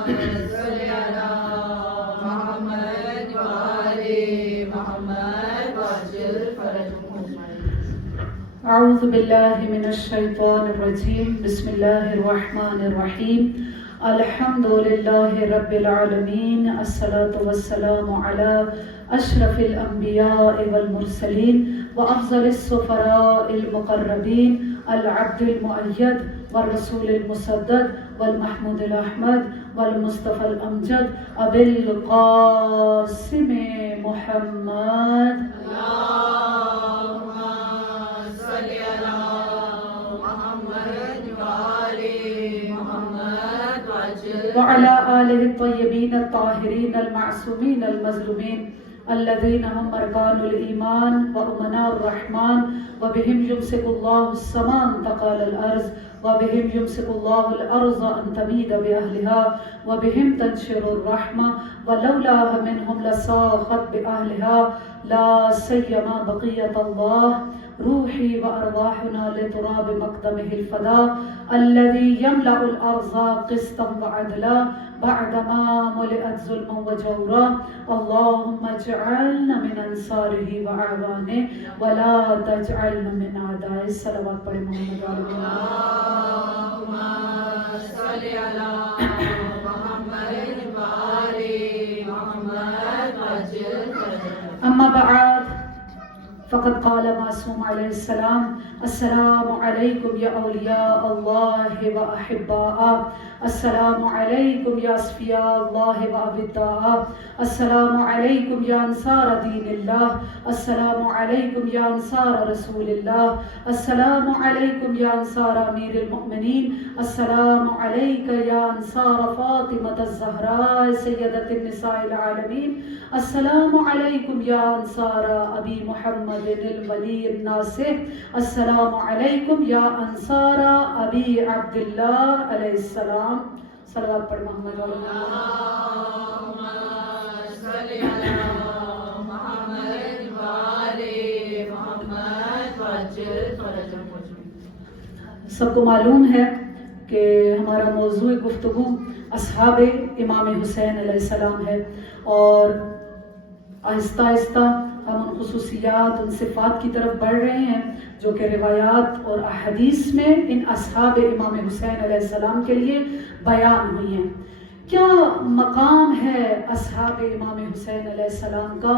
صل على محمد وآل محمد وعجل فرجهم. أعوذ بالله من الشيطان الرجيم. بسم الله الرحمن الرحيم. الحمد لله رب العالمين. الصلاة والسلام على أشرف الأنبياء والمرسلين وأفضل السفراء المقربين العبد المؤيد والرسول المسدد والمحمود الأحمد والمصطفى الأمجد أبي القاسم محمد. وعلى آله الطيبين الطاهرين المعصومين المظلومين الذين هم أركان الإيمان وأمناء الرحمن وبهم يمسك الله السماء أن تقال الأرض وبهم يمسك الله الأرض أن تميد بأهلها وبهم تنشر الرحمة ولولا منهم لساخت بأهلها لا سيما بقية الله. روحي وأرواحنا لتراب مقدمه الفداء الذي يملأ الأرض قسطا وعدلا بعدما ملئت ظلما وجورا. اللهم اجعلنا من أنصاره وأعوانه ولا تجعلنا من أعدائه. الصلوات پڑھیں محمد اللهم صل على محمد وآل محمد وعجل فرجهم. أما بعد فقد قال معصوم علیہ السلام: السلام علیکم یا اولیاء اللہ و احباء، السلام علیکم یا اصفیاء اللہ و ابداء، السلام علیکم یا انصار دین اللہ، السلام علیکم یا انصار رسول اللہ، السلام علیکم یا انصار امیر المؤمنین، السلام علیک یا انصار فاطمة الزہراء سیدۃ النساء العالمین، السلام علیکم یا انصار ابی محمد الولی الناصح، السلام علیکم یا انصار ابی عبداللہ علیہ السلام. صلوات پڑھ محمد اللهم صل على محمد وآل محمد وعجل فرجهم. سب کو معلوم ہے کہ ہمارا موضوع گفتگو اصحاب امام حسین علیہ السلام ہے، اور آہستہ آہستہ ہم ان خصوصیات، ان صفات کی طرف بڑھ رہے ہیں جو کہ روایات اور احادیث میں ان اصحاب امام حسین علیہ السلام کے لیے بیان ہوئی ہیں. کیا مقام ہے اصحاب امام حسین علیہ السلام کا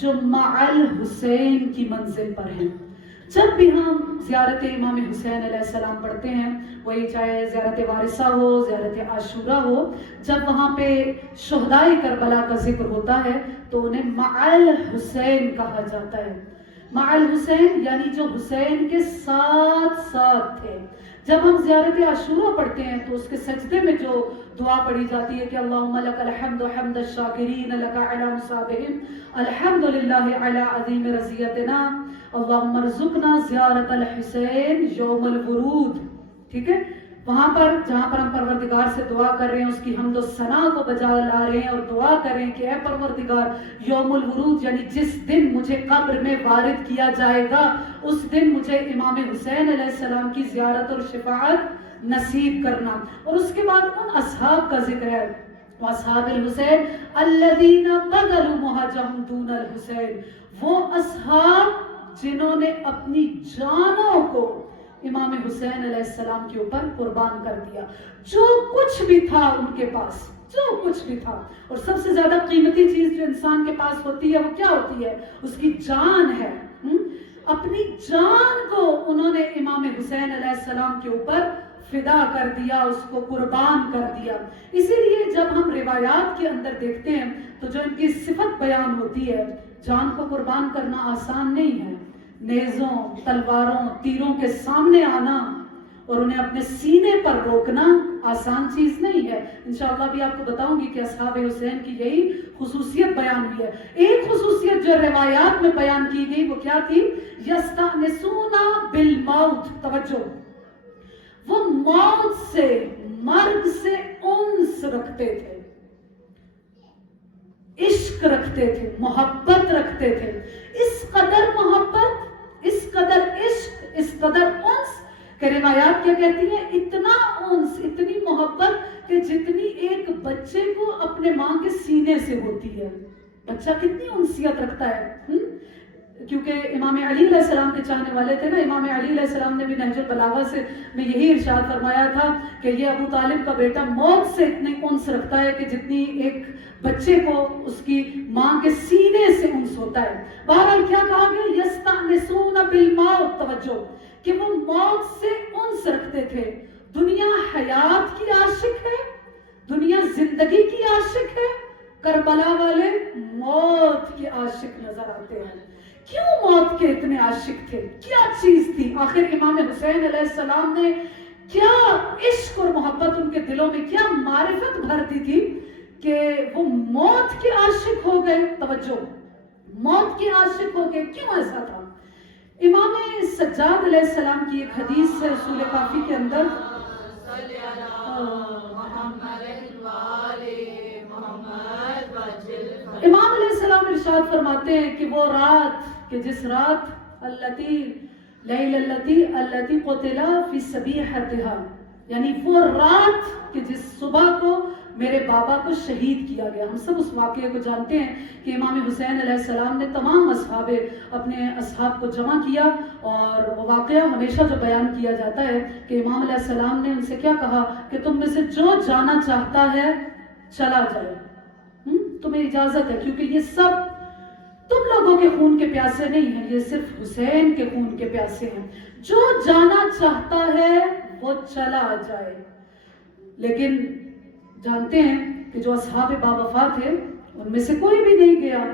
جو مع الحسین کی منزل پر ہیں؟ جب بھی ہم زیارت امام حسین علیہ السلام پڑھتے ہیں، وہی چاہے زیارت وارثہ ہو، زیارت عاشورہ ہو، جب وہاں پہ شہدائے کربلا کا ذکر ہوتا ہے تو انہیں مع الحسین کہا جاتا ہے. مع الحسین یعنی جو حسین کے ساتھ ساتھ تھے. جب ہم زیارت عاشورہ پڑھتے ہیں تو اس کے سجدے میں جو دعا پڑھی جاتی ہے کہ اللہم لک الحمد حمد الشاکرین لک علی مصابہم الحمد للہ علی عظیم رضیتنا اللہم ارزقنا زیارت الحسین یوم الورود. ٹھیک ہے، وہاں پر جہاں پر ہم پروردگار سے دعا کر رہے ہیں، اس کی حمد و ثنا کو بجا لا رہے ہیں اور دعا کر رہے ہیں کہ اے پروردگار، یوم الورود یعنی جس دن مجھے قبر میں وارد کیا جائے گا، اس دن مجھے امام حسین علیہ السلام کی زیارت اور شفاعت نصیب کرنا. اور اس کے بعد ان اصحاب کا ذکر ہے، اصحاب الحسین الذین بذلوا مہجہم دون الحسین، وہ اصحاب جنہوں نے اپنی جانوں کو امام حسین علیہ السلام کے اوپر قربان کر دیا. جو کچھ بھی تھا ان کے پاس، جو کچھ بھی تھا. اور سب سے زیادہ قیمتی چیز جو انسان کے پاس ہوتی ہے وہ کیا ہوتی ہے؟ اس کی جان ہے. اپنی جان کو انہوں نے امام حسین علیہ السلام کے اوپر فدا کر دیا، اس کو قربان کر دیا. اسی لیے جب ہم روایات کے اندر دیکھتے ہیں تو جو ان کی صفت بیان ہوتی ہے، جان کو قربان کرنا آسان نہیں ہے. نیزوں، تلواروں، تیروں کے سامنے آنا اور انہیں اپنے سینے پر روکنا آسان چیز نہیں ہے. انشاءاللہ بھی آپ کو بتاؤں گی کہ اصحاب حسین کی یہی خصوصیت بیان ہوئی ہے. ایک خصوصیت جو روایات میں بیان کی گئی وہ کیا تھی؟ یستأنسون بالموت. توجہ، وہ موت سے، مرگ سے انس رکھتے تھے، عشق رکھتے تھے، محبت رکھتے تھے. اس قدر محبت، اس قدر عشق، اس قدر انس کہ روایات کیا کہتی ہیں؟ اتنا انس، اتنی محبت کہ جتنی ایک بچے کو اپنے ماں کے سینے سے ہوتی ہے. بچہ کتنی انسیت رکھتا ہے. کیونکہ امام علی علیہ السلام کے چاہنے والے تھے نا. امام علی علیہ السلام نے بھی نہج البلاغہ سے میں یہی ارشاد فرمایا تھا کہ یہ ابو طالب کا بیٹا موت سے اتنی انس رکھتا ہے کہ جتنی ایک بچے کو اس کی ماں کے سینے سے انس ہوتا ہے. بہرحال کیا کہا گیا؟ یستأنسون بالموت. توجہ کہ وہ موت سے انس رکھتے تھے. دنیا حیات کی عاشق ہے, دنیا زندگی کی عاشق ہے, کربلا والے موت کے عاشق نظر آتے ہیں. کیوں موت کے اتنے عاشق تھے؟ کیا چیز تھی؟ آخر امام حسین علیہ السلام نے کیا عشق اور محبت ان کے دلوں میں, کیا معرفت بھر دی تھی کہ وہ موت کے عاشق ہو گئے. توجہ, موت کے عاشق ہو گئے. کیوں ایسا تھا؟ امام سجاد علیہ السلام کی ایک حدیث ہے رسول کافی کے اندر, امام علیہ السلام ارشاد فرماتے ہیں کہ وہ رات, کہ جس رات التي قتل في صبيحتها, یعنی وہ رات کہ جس صبح کو میرے بابا کو شہید کیا گیا. ہم سب اس واقعے کو جانتے ہیں کہ امام حسین علیہ السلام نے تمام اپنے اصحاب کو جمع کیا, اور وہ واقعہ ہمیشہ جو بیان کیا جاتا ہے کہ امام علیہ السلام نے ان سے کیا کہا کہ تم میں سے جو جانا چاہتا ہے چلا جائے, تمہیں اجازت ہے, کیونکہ یہ سب تم لوگوں کے خون کے پیاسے نہیں ہیں, یہ صرف حسین کے خون کے پیاسے ہیں. جو جانا چاہتا ہے وہ چلا جائے. لیکن جانتے ہیں کہ جو اصحاب باوفا تھے ان میں سے کوئی بھی نہیں گیا.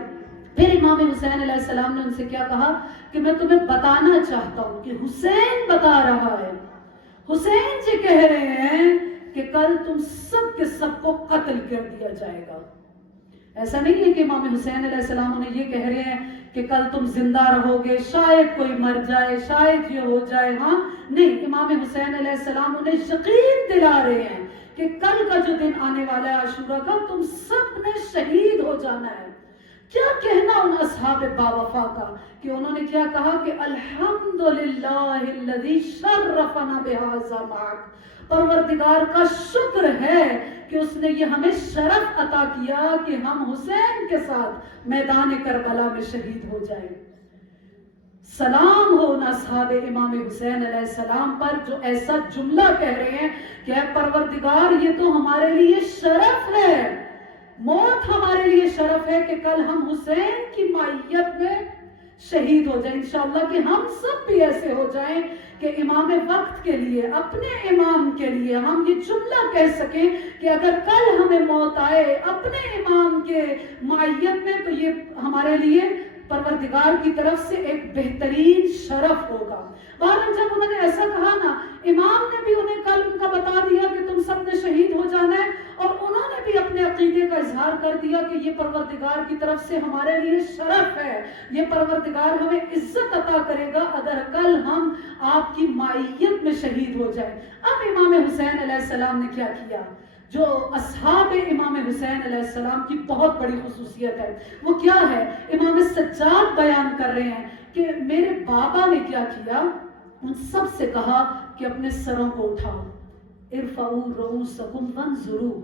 پھر امام حسین علیہ السلام نے ان سے کیا کہا کہ میں تمہیں بتانا چاہتا ہوں کہ حسین بتا رہا ہے, حسین جی کہہ رہے ہیں کہ کل تم سب کے سب کو قتل کر دیا جائے گا. ایسا نہیں ہے کہ امام حسین علیہ السلام انہیں یہ کہہ رہے ہیں کہ کل تم زندہ رہو گے, شاید کوئی مر جائے, شاید یہ ہو جائے. ہاں نہیں, امام حسین علیہ السلام انہیں یقین دلا رہے ہیں کہ کل کا جو دن آنے والا ہے عاشورہ کا, تم سب نے شہید ہو جانا ہے. کیا کہنا ان اصحاب باوفا کا کہ انہوں نے کیا کہا کہ الحمدللہ الذی شرفنا بہذا معک, پروردگار کا شکر ہے کہ اس نے یہ ہمیں شرف عطا کیا کہ ہم حسین کے ساتھ میدان کربلا میں شہید ہو جائیں. سلام ہو ان اصحاب امام حسین علیہ السلام پر جو ایسا جملہ کہہ رہے ہیں کہ اے پروردگار یہ تو ہمارے لیے شرف ہے, موت ہمارے لیے شرف ہے کہ کل ہم حسین کی مائیت میں شہید ہو جائیں. انشاءاللہ کہ ہم سب بھی ایسے ہو جائیں کہ امام وقت کے لیے, اپنے امام کے لیے ہم یہ جملہ کہہ سکیں کہ اگر کل ہمیں موت آئے اپنے امام کے مائیت میں تو یہ ہمارے لیے پروردگار کی طرف سے ایک بہترین شرف ہوگا. بہرحال جب انہوں نے ایسا کہا نا, امام نے بھی انہیں کل ان کا بتا دیا کہ تم سب نے شہید ہو جانا ہے, اور انہوں نے بھی اپنے عقیدے کا اظہار کر دیا کہ یہ پروردگار کی طرف سے ہمارے لیے شرف ہے, یہ پروردگار ہمیں عزت عطا کرے گا اگر کل ہم آپ کی مائیت میں شہید ہو جائیں. اب امام حسین علیہ السلام نے کیا کیا؟ جو اصحاب امام حسین علیہ السلام کی بہت بڑی خصوصیت ہے وہ کیا ہے؟ امام سجاد بیان کر رہے ہیں کہ میرے بابا نے کیا کیا, ان سب سے کہا کہ اپنے سروں کو اٹھاؤ, ارفعوا رؤوسکم وانظروا.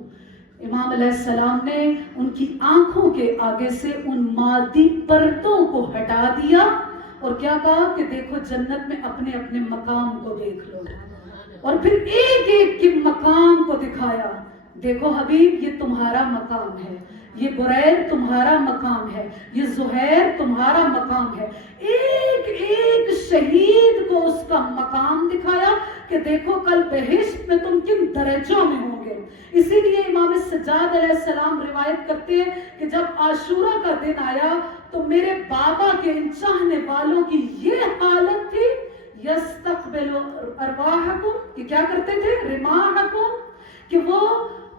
امام علیہ السلام نے ان کی آنکھوں کے آگے سے ان مادی پردوں کو ہٹا دیا اور کیا کہا کہ دیکھو جنت میں اپنے اپنے مقام کو دیکھ لو, اور پھر ایک ایک کے مقام کو دکھایا. دیکھو حبیب یہ تمہارا مقام ہے, یہ بریر تمہارا مقام ہے, یہ زہیر تمہارا مقام ہے. ایک ایک شہید کو اس کا مقام دکھایا کہ دیکھو کل بہشت میں تم کن درجوں میں ہوں گے. اسی لیے امام سجاد علیہ السلام روایت کرتے ہیں کہ جب عاشورہ کا دن آیا تو میرے بابا کے ان چاہنے والوں کی یہ حالت تھی, یستقبل ارواحکم, کہ کیا کرتے تھے, رماحکم, کہ وہ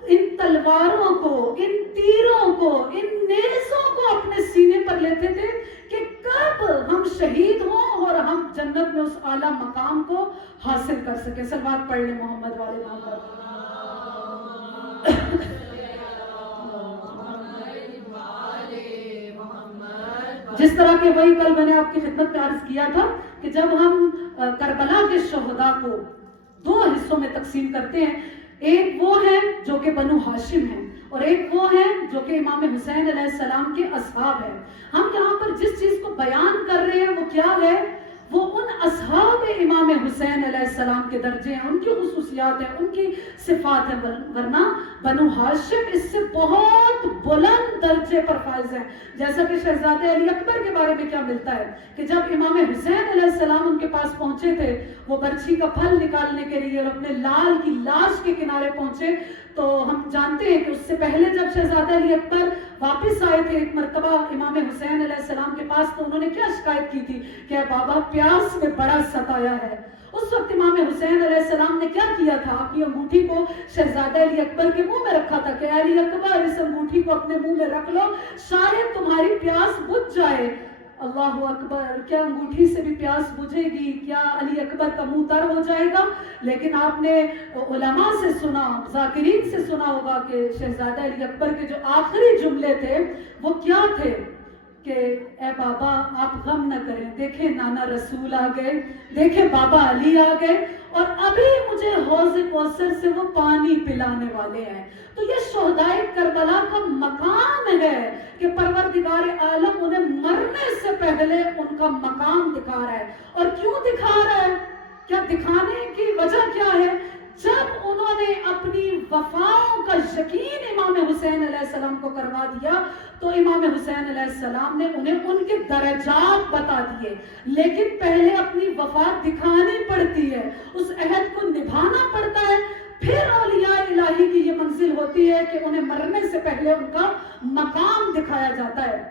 ان تلواروں کو, ان تیروں کو, ان نیزوں کو اپنے سینے پر لیتے تھے کہ کب ہم شہید ہوں اور ہم جنت میں اس اعلیٰ مقام کو حاصل کر سکیں. صلوات پڑھ لیں محمد والے محمد. جس طرح کہ وہی کل میں نے آپ کی خدمت میں عرض کیا تھا کہ جب ہم کربلا کے شہداء کو دو حصوں میں تقسیم کرتے ہیں ایک وہ ہیں جو کہ بنو ہاشم ہیں اور ایک وہ ہیں جو کہ امام حسین علیہ السلام کے اصحاب ہیں. ہم یہاں پر جس چیز کو بیان کر رہے ہیں وہ کیا ہے؟ وہ ان اصحاب امام حسین علیہ السلام کے درجے ہیں، ان کی خصوصیات ہیں، ان کی صفات ہیں. ورنہ بنو ہاشم اس سے بہت بلند درجے پر فائز ہیں. جیسا کہ شہزادہ علی اکبر کے بارے میں کیا ملتا ہے کہ جب امام حسین علیہ السلام ان کے پاس پہنچے تھے، وہ برچھی کا پھل نکالنے کے لیے اور اپنے لال کی لاش کے کنارے پہنچے، تو ہم جانتے ہیں کہ اس سے پہلے جب شہزادہ علی اکبر واپس آئے تھے ایک مرتبہ امام حسین علیہ السلام کے پاس، تو انہوں نے کیا شکایت کی تھی کہ بابا پیاس میں بڑا ستایا ہے. اس وقت امام حسین علیہ السلام نے کیا کیا تھا؟ اپنی انگوٹھی کو شہزادہ علی اکبر کے منہ میں رکھا تھا کہ علی اکبر اس انگوٹھی کو اپنے منہ میں رکھ لو، شاید تمہاری پیاس بجھ جائے. اللہ اکبر! کیا انگوٹھی سے بھی پیاس بجھے گی؟ کیا علی اکبر کا منہ تر ہو جائے گا؟ لیکن آپ نے علماء سے سنا، ذاکرین سے سنا ہوگا کہ شہزادہ علی اکبر کے جو آخری جملے تھے وہ کیا تھے کہ اے بابا آپ غم نہ کریں، دیکھیں نانا رسول آ گئے، دیکھیں بابا علی آ گئے اور ابھی مجھے حوض کوثر سے وہ پانی پلانے والے ہیں. تو یہ شہدائے کربلا کا مقام ہے کہ پروردگار عالم انہیں مرنے سے پہلے ان کا مقام دکھا رہا ہے. اور کیوں دکھا رہا ہے؟ کیا دکھانے کی وجہ کیا ہے؟ جب انہوں نے اپنی وفاؤں کا یقین امام حسین علیہ السلام کو کروا دیا تو امام حسین علیہ السلام نے انہیں ان کے درجات بتا دیے. لیکن پہلے اپنی وفات دکھانی پڑتی ہے، اس عہد کو نبھانا پڑتا ہے، پھر اولیاء الہی کی یہ منزل ہوتی ہے کہ انہیں مرنے سے پہلے ان کا مقام دکھایا جاتا ہے.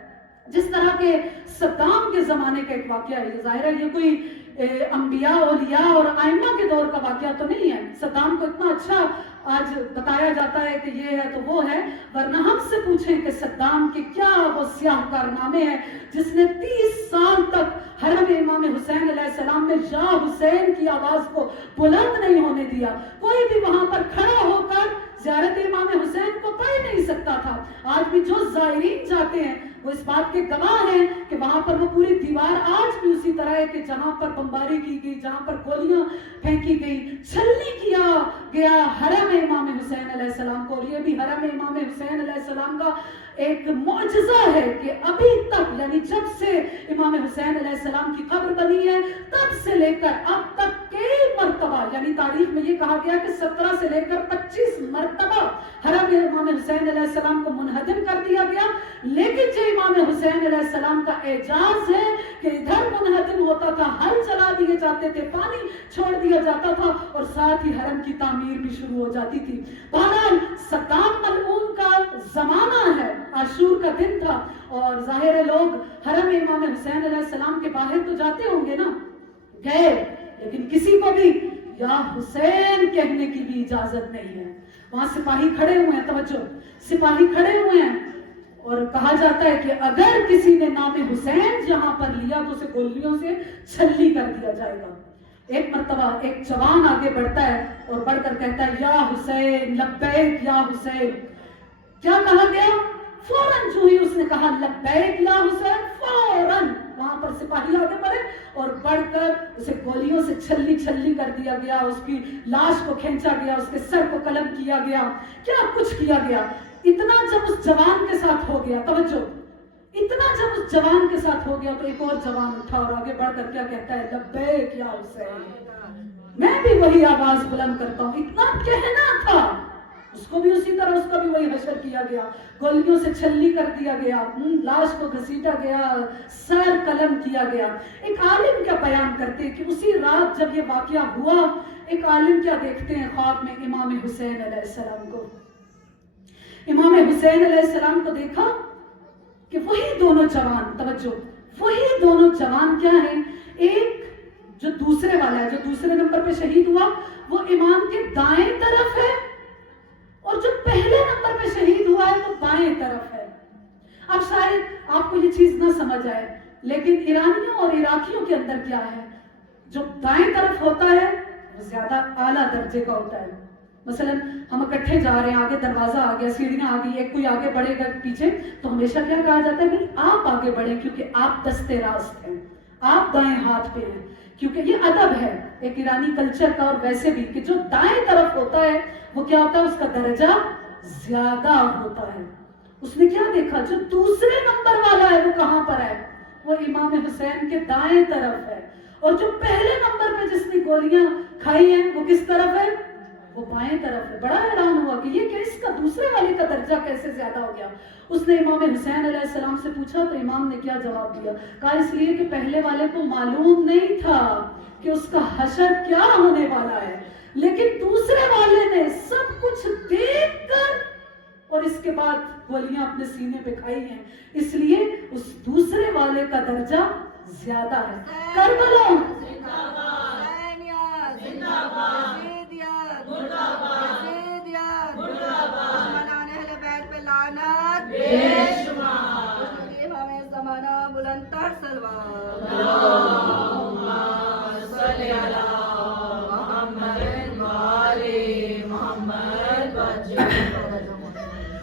جس طرح کے صدام کے زمانے کا ایک واقعہ ہے، یہ ظاہر ہے یہ کوئی انبیاء اولیاء اور ائمہ کے دور کا واقعہ تو نہیں ہے. صدام کو اتنا اچھا آج بتایا جاتا ہے کہ یہ ہے تو وہ ہے، ورنہ ہم سے پوچھیں کہ صدام کے کیا وہ سیاہ کارنامے ہیں جس نے 30 سال تک حرم امام حسین علیہ السلام میں یا حسین کی آواز کو بلند نہیں ہونے دیا. کوئی بھی وہاں پر کھڑا ہو کر زیارت امام حسین کو پڑھ نہیں سکتا تھا. آج بھی جو زائرین جاتے ہیں وہ اس بات کے گواہ ہیں کہ وہاں پر وہ پوری دیوار آج بھی اسی طرح ہے کہ جہاں پر بمباری کی گئی، جہاں پر گولیاں پھینکی گئی، چھلنی کیا گیا حرم امام حسین علیہ السلام کو. اور یہ بھی حرم امام حسین علیہ السلام کا ایک معجزہ ہے کہ ابھی تک، یعنی جب سے امام حسین علیہ السلام کی قبر بنی ہے تب سے لے کر اب تک کئی مرتبہ، یعنی تاریخ میں یہ کہا گیا کہ 17 سے لے کر 25 مرتبہ حرم امام حسین علیہ السلام کو منہدم کر دیا گیا. لیکن جو امام حسین علیہ السلام کا اعجاز ہے کہ ادھر منہدم ہوتا تھا، ہل چلا دیے جاتے تھے، پانی چھوڑ دیا جاتا تھا اور ساتھ ہی حرم کی تعمیر بھی شروع ہو جاتی تھی. بہرحال صدام ملعون کا زمانہ ہے، عاشور کا دن تھا اور ظاہر لوگ حرم امام حسین علیہ السلام کے باہر تو جاتے ہوں گے نا، گئے، لیکن کسی کو بھی یا حسین کہنے کی بھی اجازت نہیں ہے. وہاں سپاہی کھڑے ہوئے ہیں، توجہ، سپاہی کھڑے ہوئے ہیں اور کہا جاتا ہے کہ اگر کسی نے نام حسین یہاں پر لیا تو اسے گولیوں سے چھلی کر دیا جائے گا. ایک مرتبہ ایک جوان آگے بڑھتا ہے اور بڑھ کر کہتا ہے یا حسین لبیک یا حسین. کیا کہا گیا؟ فوراً جو ہی اس نے کہا لبیک یا حسین، فوراً وہاں پر سپاہی آگے بڑھے اور بڑھ کر اسے گولیوں سے چھلی چھلی کر دیا گیا، اس کی لاش کو کھینچا گیا، اس کے سر کو قلم کیا گیا، کیا کچھ کیا گیا. اتنا جب اس جوان کے ساتھ ہو گیا، توجہ، اتنا جب اس جوان کے ساتھ ہو گیا تو ایک اور جوان اٹھا اور آگے بڑھ کر کیا کہتا ہے؟ لبیک یا حسین. میں بھی وہی آواز بلند کرتا ہوں. اتنا کہنا تھا، اس کو بھی اسی طرح اس کا بھی وہی حشر کیا گیا، گولیوں سے چھلی کر دیا گیا، لاش کو گھسیٹا گیا، سر قلم کیا گیا. ایک عالم کیا بیان کرتے کہ اسی رات جب یہ واقعہ ہوا، ایک عالم کیا دیکھتے ہیں خواب میں؟ امام حسین علیہ السلام کو. امام حسین علیہ السلام کو دیکھا کہ وہی دونوں جوان، توجہ، وہی دونوں جوان کیا ہیں؟ ایک جو دوسرے والا ہے، جو دوسرے نمبر پہ شہید ہوا، وہ امام کے دائیں طرف ہے اور جو پہلے نمبر پہ شہید ہوا ہے وہ بائیں طرف ہے. اب شاید آپ کو یہ چیز نہ سمجھ آئے، لیکن ایرانیوں اور عراقیوں کے اندر کیا ہے؟ جو دائیں طرف ہوتا ہے وہ زیادہ اعلیٰ درجے کا ہوتا ہے. مثلا ہم اکٹھے جا رہے ہیں، آگے دروازہ آ گیا، سیڑھیاں آ گئی، ایک کوئی آگے بڑھے گا پیچھے تو ہمیشہ کیا کہا جاتا ہے کہ آپ آگے بڑھیں کیونکہ آپ دستے راست ہیں، آپ دائیں ہاتھ پہ ہیں. کیونکہ یہ ادب ہے ایک ایرانی کلچر کا، اور ویسے بھی کہ جو دائیں طرف ہوتا ہے وہ کیا ہوتا ہے؟ اس کا درجہ زیادہ ہوتا ہے. اس نے کیا دیکھا؟ جو دوسرے نمبر والا ہے وہ کہاں پر ہے؟ وہ امام حسین کے دائیں طرف ہے. اور جو پہلے نمبر پہ جس نے گولیاں کھائی ہیں وہ کس طرف ہے؟ وہ بائیں طرف ہے. بڑا حیران ہوا کہ یہ کہ اس کا دوسرے والے کا درجہ کیسے زیادہ ہو گیا. اس نے امام حسین علیہ السلام سے پوچھا تو امام نے کیا جواب دیا؟ کہا اس لیے کہ پہلے والے کو معلوم نہیں تھا کہ اس کا حشر کیا ہونے والا ہے، لیکن دوسرے والے نے سب کچھ دیکھ کر اور اس کے بعد گولیاں اپنے سینے پہ کھائی ہیں، اس لیے اس دوسرے والے کا درجہ زیادہ ہے. کربلا ہمیں زمانہ بلند تر سلوات.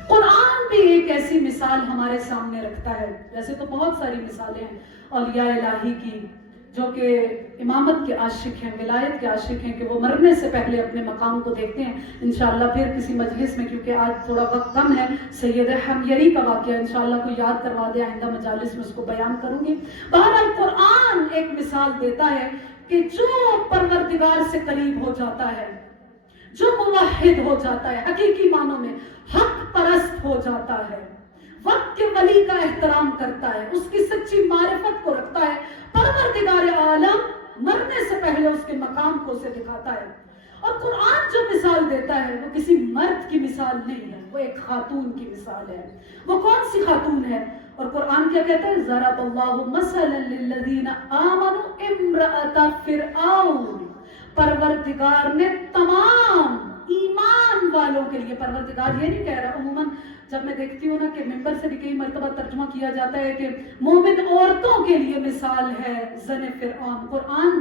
قرآن بھی ایک ایسی مثال ہمارے سامنے رکھتا ہے. ویسے تو بہت ساری مثالیں ہیں اولیاء الہی کی جو کہ امامت کے عاشق ہیں، ولایت کے عاشق ہیں، کہ وہ مرنے سے پہلے اپنے مقام کو دیکھتے ہیں. انشاءاللہ پھر کسی مجلس میں، کیونکہ آج تھوڑا وقت کم ہے، سید حمیری کا واقعہ انشاءاللہ کوئی یاد کروا دے، آئندہ مجالس میں اس کو بیان کروں گی. بہرحال قرآن ایک مثال دیتا ہے کہ جو پروردگار سے قریب ہو جاتا ہے، جو موحد ہو جاتا ہے، حقیقی معنوں میں حق پرست ہو جاتا ہے، وقت کے ولی کا احترام کرتا ہے، اس کی سچی معرفت کو رکھتا ہے، پروردگار عالم مرنے سے پہلے اس کے مقام کو اسے دکھاتا ہے. اور قرآن جو مثال دیتا ہے وہ کسی مرد کی مثال نہیں ہے، وہ ایک خاتون کی مثال ہے. وہ کون سی خاتون ہے؟ اور قرآن کیا کہتا ہے؟ ضرب اللہ مثلا للذین آمنوا امرأۃ فرعون. پروردگار نے تمام ایمان والوں کے لیے، پروردگار یہ نہیں کہہ رہا، عموماً جب میں دیکھتی ہوں نا کہ ممبر سے بھی کئی مرتبہ ترجمہ کیا جاتا ہے کہ مومن عورتوں کے لیے مثال ہے زن فرعون. قرآن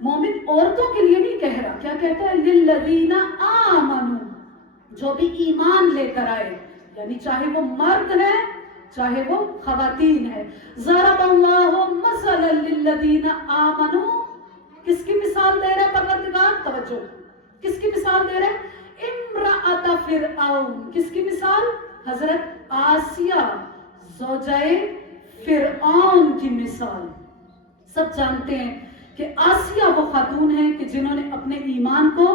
مومن عورتوں کے لیے نہیں کہہ رہا، کیا کہتا ہے؟ للذین آمنوا، جو بھی ایمان لے کر آئے، یعنی چاہے وہ مرد ہے چاہے وہ خواتین ہے. ضرب اللہ مثلا للذین آمنوا، کس کی مثال دے رہا ہے پروردگار؟ توجہ، کس کی مثال دے رہا ہے؟ امرأۃ فرعون. کس کی مثال؟ حضرت آسیہ زوجہ فرعون کی مثال. سب جانتے ہیں کہ آسیہ وہ خاتون ہیں کہ جنہوں نے اپنے ایمان کو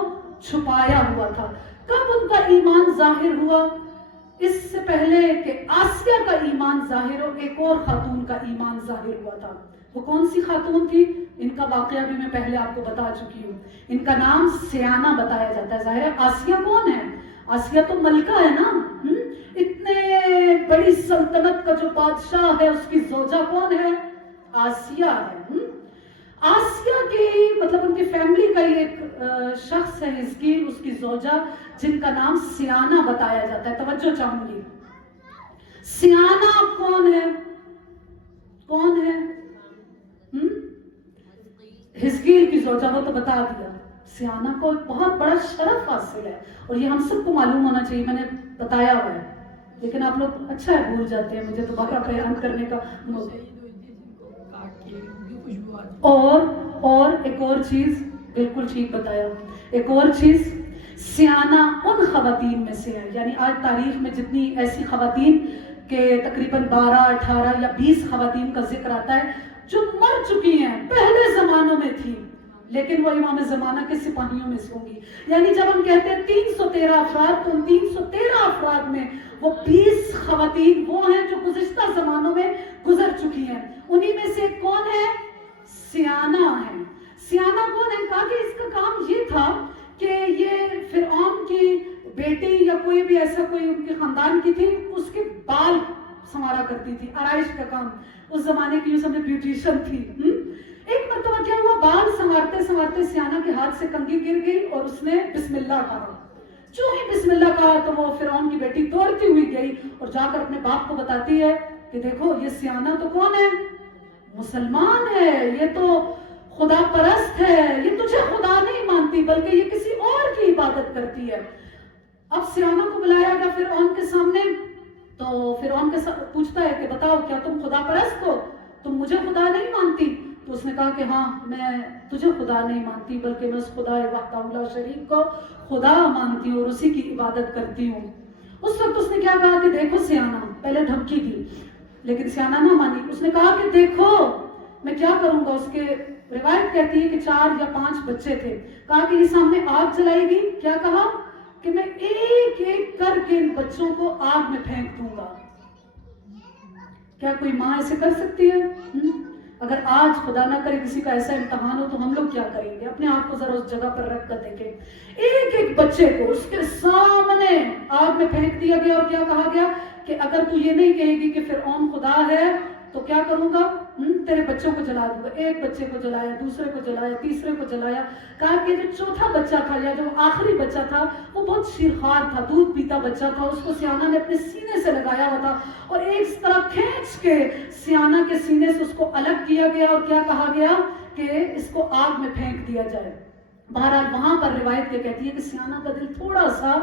چھپایا ہوا تھا. کب ان کا ایمان ظاہر ہوا؟ اس سے پہلے کہ آسیہ کا ایمان ظاہر ہو، ایک اور خاتون کا ایمان ظاہر ہوا تھا. وہ کون سی خاتون تھی؟ ان کا واقعہ بھی میں پہلے آپ کو بتا چکی ہوں. ان کا نام سیانہ بتایا جاتا ہے. ظاہر ہے آسیہ کون ہے؟ آسیہ تو ملکہ ہے نا، اتنے بڑی سلطنت کا جو بادشاہ ہے اس کی زوجہ کون ہے؟ آسیہ ہے. آسیہ کی مطلب ان کی فیملی کا ایک شخص ہے حزقیل، اس کی زوجہ جن کا نام سیانہ بتایا جاتا ہے. توجہ چاہوں گی، سیانہ کون ہے؟ کون ہے؟ حزقیل کی زوجہ، وہ تو بتا دیا. سیانہ کو ایک بہت بڑا شرف حاصل ہے اور یہ ہم سب کو معلوم ہونا چاہیے، میں نے بتایا ہوا ہے، لیکن آپ لوگ اچھا ہے بھول جاتے ہیں، مجھے دوبارہ بیان کرنے کا. اور ایک اور چیز، بالکل ٹھیک بتایا، ایک اور چیز، سیانہ ان خواتین میں سے ہے، یعنی آج تاریخ میں جتنی ایسی خواتین کہ تقریباً 12، 18 یا 20 خواتین کا ذکر آتا ہے جو مر چکی ہیں، پہلے زمانوں میں تھی، لیکن وہ امام زمانہ کے سپاہیوں میں سے ہوں گی. یعنی جب ہم کہتے ہیں 313 افراد، تو ان 313 افراد میں وہ 20 خواتین وہ ہیں جو گزشتہ زمانوں میں گزر چکی ہیں. انہی میں سے کون ہے؟ سیانہ ہے. سیانہ کون ہے؟ کہا کہ اس کا کام یہ تھا کہ یہ فرعون کی بیٹی یا کوئی بھی ایسا کوئی ان کے خاندان کی تھی، اس کے بال سنوارا کرتی تھی، آرائش کا کام. اس زمانے کی یوں بیوٹیشن تھی. ایک مرتبہ کیا ہوا، بال سنوارتے سنوارتے سیانہ کے ہاتھ سے کنگھی گر گئی اور اس نے بسم اللہ کہا. جو ہی بسم اللہ کہا تو وہ فرعون کی بیٹی دوڑتی ہوئی گئی اور جا کر اپنے باپ کو بتاتی ہے کہ دیکھو یہ سیانہ تو کون ہے؟ مسلمان ہے، یہ تو خدا پرست ہے، یہ تجھے خدا نہیں مانتی بلکہ یہ کسی اور کی عبادت کرتی ہے. اب سیانہ کو بلایا گیا فرعون کے سامنے، تو فرعون کے پوچھتا ہے کہ بتاؤ کیا تم خدا پرست ہو؟ تم مجھے خدا نہیں مانتی؟ تو اس نے کہا کہ ہاں میں تجھے خدا نہیں مانتی بلکہ میں اس خدا وحدہ لا شریک کو خدا مانتی ہوں اور اسی کی عبادت کرتی ہوں. اس وقت اس نے کیا کہا کہ دیکھو سیانہ، پہلے دھمکی دی لیکن سیانہ نہ مانی. اس نے کہا کہ دیکھو میں کیا کروں گا. اس کے روایت کہتی ہے کہ 4 یا 5 بچے تھے. کہا کہ یہ سامنے آگ جلائے گی، کیا کہا کہ میں ایک ایک کر کے ان بچوں کو آگ میں پھینک دوں گا. کیا کوئی ماں ایسے کر سکتی ہے؟ اگر آج خدا نہ کرے کسی کا ایسا امتحان ہو تو ہم لوگ کیا کریں گے؟ اپنے آپ کو ذرا اس جگہ پر رکھ کر دیکھیں. ایک ایک بچے کو اس کے سامنے آگ میں پھینک دیا گیا اور کیا کہا گیا کہ اگر تو یہ نہیں کہے گی کہ فرعون خدا ہے تو کیا کروں گا؟ تیرے بچوں کو جلا دوں گا. ایک بچے کو جلایا، دوسرے کو جلایا، تیسرے کو جلایا. کہا کہ جو چوتھا بچہ تھا یا جو آخری بچہ تھا وہ بہت شیرخوار تھا، دودھ پیتا بچہ تھا. اس کو سیانہ نے اپنے سینے سے لگایا ہوا تھا اور ایک طرح کھینچ کے سیانہ کے سینے سے اس کو الگ کیا گیا اور کیا کہا گیا کہ اس کو آگ میں پھینک دیا جائے. بہرحال وہاں پر روایت یہ کہتی ہے کہ سیانہ کا دل تھوڑا سا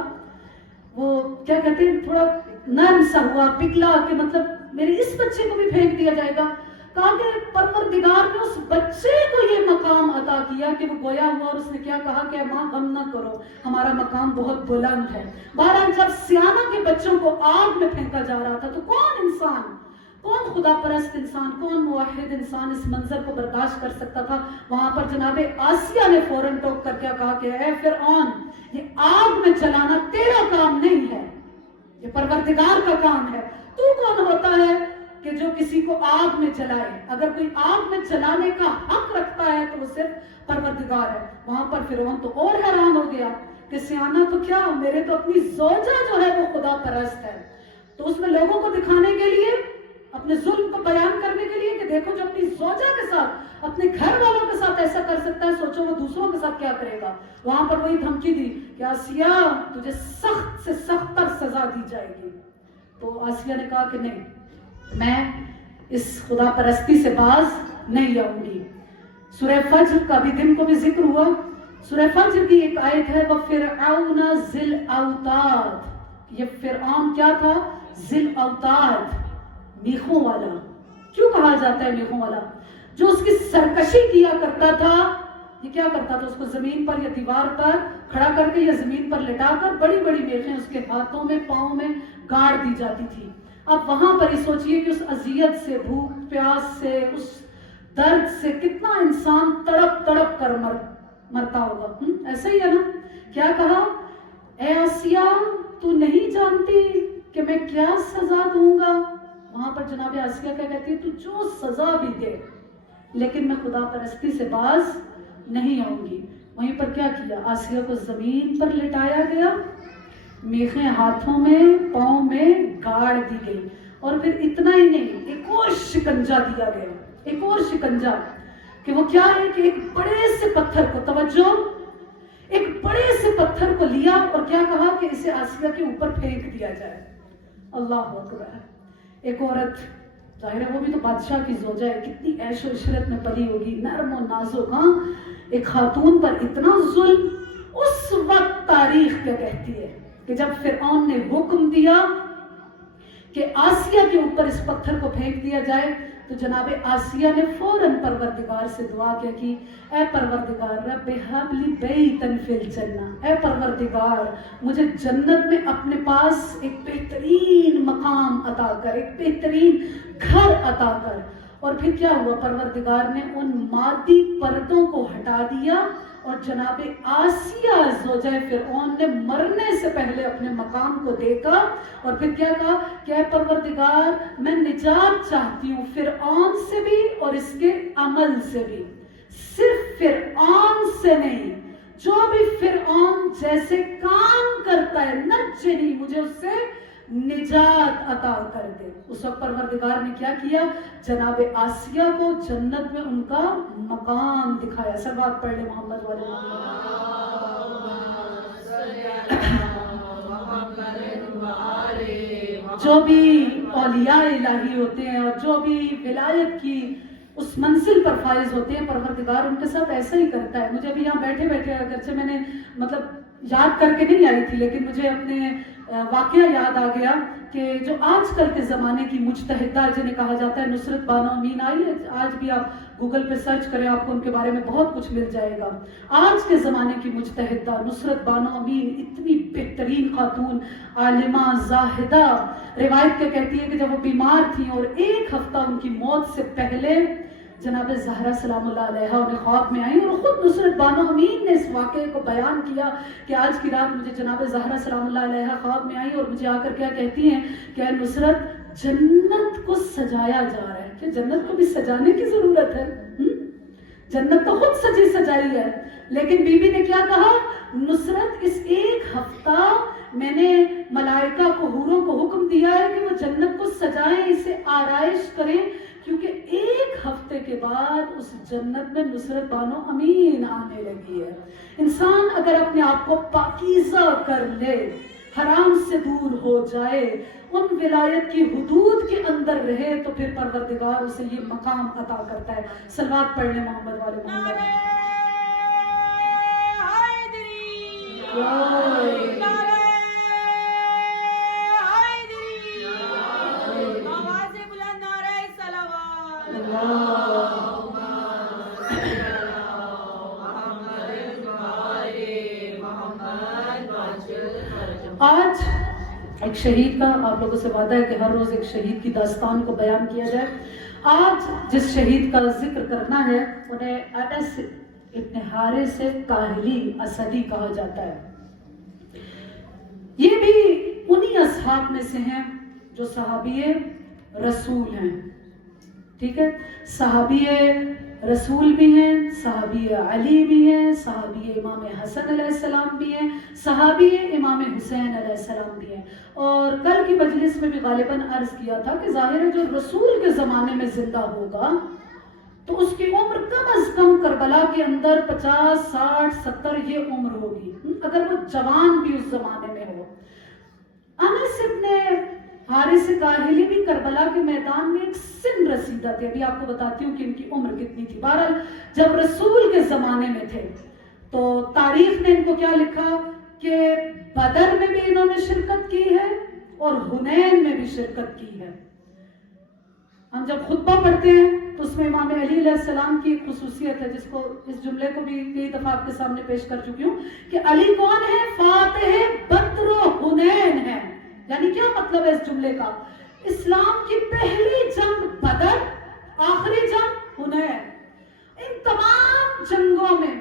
وہ کیا کہتے ہیں تھوڑا نرم سا ہوا، پگھلا کہ مطلب میرے اس بچے کو بھی پھینک دیا جائے گا. کہا کہ پروردگار نے اس بچے کو یہ مقام عطا کیا کہ وہ گویا ہوا اور اس نے کیا کہا کہ ماں غم نہ کرو، ہمارا مقام بہت بلند ہے. بہرحال جب سیانہ کے بچوں کو آگ میں پھینکا جا رہا تھا تو کون انسان، کون خدا پرست انسان، کون موحد انسان اس منظر کو برداشت کر سکتا تھا؟ وہاں پر جناب آسیہ نے فوراً ٹوک کر کیا کہا کہ اے فرعون، یہ آگ میں جلانا تیرا کام نہیں ہے، یہ پروردگار کا کام ہے. تو کون ہوتا ہے کہ جو کسی کو آگ میں جلائے؟ اگر کوئی آگ میں جلانے کا حق رکھتا ہے تو وہ صرف پروردگار ہے. وہاں پر فرعون تو اور حیران ہو گیا کہ سیانہ تو کیا، میرے تو اپنی زوجہ جو ہے وہ خدا پرست ہے. تو اس میں لوگوں کو دکھانے کے لیے، اپنے ظلم کو بیان کرنے کے لیے کہ دیکھو جو اپنی زوجہ کے ساتھ، اپنے گھر والوں کے ساتھ ایسا کر سکتا ہے، سوچو وہ دوسروں کے ساتھ کیا کرے گا. وہاں پر وہی دھمکی دی کہ آسیہ تجھے سخت سے سخت تر سزا دی جائے گی. تو آسیہ نے کہا کہ نہیں، میں اس خدا پرستی سے باز نہیں آؤں گی. سورہ فجر کا بھی دن کو بھی ذکر ہوا. سورہ فجر کی ایک آیت ہے وَفِرْعَوْنَ ذِي الْأَوْتَادِ. یہ فرعون کیا تھا؟ ذی الاوتاد، میخوں والا. کیوں کہا جاتا ہے میخوں والا؟ جو اس کی سرکشی کیا کرتا تھا. یہ کیا کرتا تھا؟ اس کو زمین پر یا دیوار پر کھڑا کر کے یا زمین پر لٹا کر بڑی بڑی میخیں اس کے ہاتھوں میں پاؤں میں گاڑ دی جاتی تھی. اب وہاں پر ہی سوچئے کہ اس اذیت سے، بھوک پیاس سے، اس درد سے کتنا انسان تڑپ تڑپ کر مرتا ہوگا. ایسا ہی ہے نا؟ کیا کہا؟ اے آسیہ تو نہیں جانتی کہ میں کیا سزا دوں گا. وہاں پر جناب آسیہ کیا کہتی ہے؟ تو جو سزا بھی دے لیکن میں خدا پرستی سے باز نہیں آؤں گی. وہیں پر کیا کیا؟ آسیہ کو زمین پر لٹایا گیا، میخیں ہاتھوں میں پاؤں میں گاڑ دی گئی. اور پھر اتنا ہی نہیں، ایک اور شکنجہ دیا گیا. ایک اور شکنجہ کہ وہ کیا ہے کہ ایک بڑے سے پتھر کو، توجہ، ایک بڑے سے پتھر کو لیا اور کیا کہا کہ اسے آسیہ کے اوپر پھینک دیا جائے. اللہ اکبر. ایک عورت، ظاہر ہے وہ بھی تو بادشاہ کی زوجہ ہے، کتنی عیش و عشرت میں پلی ہوگی، نرم و نازک. ہاں، ایک خاتون پر اتنا ظلم. اس وقت تاریخ کیا کہتی ہے کہ جب فرعون نے حکم دیا کہ آسیہ کے اوپر اس پتھر کو پھینک دیا جائے تو جناب آسیہ نے فوراً پروردگار سے دعا کیا کہ اے پروردگار رب ہب لی بیتن فی الجنہ، اے پروردگار مجھے جنت میں اپنے پاس ایک بہترین مقام عطا کر، ایک بہترین گھر عطا کر. اور پھر کیا ہوا؟ پروردگار نے ان مادی پردوں کو ہٹا دیا اور جناب آسیہ زوجہ فرعون نے مرنے سے پہلے اپنے مقام کو دیکھا اور پھر کیا کہا کہ اے پروردگار میں نجات چاہتی ہوں فرعون سے بھی اور اس کے عمل سے بھی. صرف فرعون سے نہیں، جو بھی فرعون جیسے کام کرتا ہے، نجنی، مجھے اس سے نجات عطا کر دے. اس وقت پروردگار نے کیا کیا؟ جناب آسیہ کو جنت میں ان کا مقام دکھایا. صلوات پڑھ لیں محمد والے. جو بھی اولیاء الہی ہوتے ہیں اور جو بھی ولایت کی اس منزل پر فائز ہوتے ہیں، پروردگار ان کے ساتھ ایسا ہی کرتا ہے. مجھے ابھی یہاں بیٹھے بیٹھے اگرچہ میں نے مطلب یاد کر کے نہیں آئی تھی لیکن مجھے اپنے واقعہ یاد آ گیا کہ جو آج کل کے زمانے کی مجتہدہ جنہیں کہا جاتا ہے نصرت بانو امین، آئی ہے آج بھی آپ گوگل پہ سرچ کریں، آپ کو ان کے بارے میں بہت کچھ مل جائے گا. آج کے زمانے کی مجتہدہ نصرت بانو امین اتنی بہترین خاتون، عالمہ، زاہدہ، روایت کے کہتی ہے کہ جب وہ بیمار تھیں اور 1 ہفتہ ان کی موت سے پہلے جناب زہرا سلام اللہ علیہا انہیں خواب میں آئی، اور خود نصرت بانو امین نے اس واقعے کو بیان کیا کہ آج کی رات مجھے جناب زہرا سلام اللہ علیہا خواب میں آئی اور مجھے آ کر کیا کہتی ہیں کہ اے نصرت، جنت کو سجایا جا رہا ہے. کہ جنت کو بھی سجانے کی ضرورت ہے؟ جنت تو خود سجی سجائی ہے. لیکن بی بی نے کیا کہا؟ نصرت، اس 1 ہفتہ میں نے ملائکہ کو، حوروں کو حکم دیا ہے کہ وہ جنت کو سجائیں، اسے آرائش کریں، کیونکہ 1 ہفتے کے بعد اس جنت میں نصرت بانو امین آنے لگی ہے. انسان اگر اپنے آپ کو پاکیزہ کر لے، حرام سے دور ہو جائے، ان ولایت کی حدود کے اندر رہے، تو پھر پروردگار اسے یہ مقام عطا کرتا ہے. صلوات پڑھ لیں محمد والے محمد. آج ایک شہید کا آپ لوگوں سے وعدہ ہے کہ ہر روز ایک شہید کی داستان کو بیان کیا جائے. آج جس شہید کا ذکر کرنا ہے انہیں انس ابن حارث کاہلی اسدی کہا جاتا ہے. یہ بھی انہی اصحاب میں سے ہیں جو صحابی رسول ہیں. ٹھیک ہے، صحابی رسول بھی ہیں، صحابی علی بھی ہیں، صحابی امام حسن علیہ السلام بھی ہیں، صحابی امام حسین علیہ السلام بھی ہیں. اور کل کی مجلس میں بھی غالباً عرض کیا تھا کہ ظاہر ہے جو رسول کے زمانے میں زندہ ہوگا تو اس کی عمر کم از کم کربلا کے اندر 50 60 70 یہ عمر ہوگی، اگر وہ جوان بھی اس زمانے میں ہو. انس ابن حارث کاہلی بھی کربلا کے میدان میں ایک سن رسیدہ تھے. ابھی آپ کو بتاتی ہوں کہ ان کی عمر کتنی تھی. بہرحال جب رسول کے زمانے میں تھے تو تاریخ نے ان کو کیا لکھا کہ بدر میں بھی انہوں نے شرکت کی ہے اور حنین میں بھی شرکت کی ہے. ہم جب خطبہ پڑھتے ہیں تو اس میں امام علی علیہ السلام کی ایک خصوصیت ہے، جس کو اس جملے کو بھی کئی دفعہ آپ کے سامنے پیش کر چکی ہوں کہ علی کون ہے؟ فاتح بدر و حنین ہے. یعنی کیا مطلب ہے اس جملے کا؟ اسلام کی پہلی جنگ بدر، آخری جنگ حنین. ان تمام جنگوں میں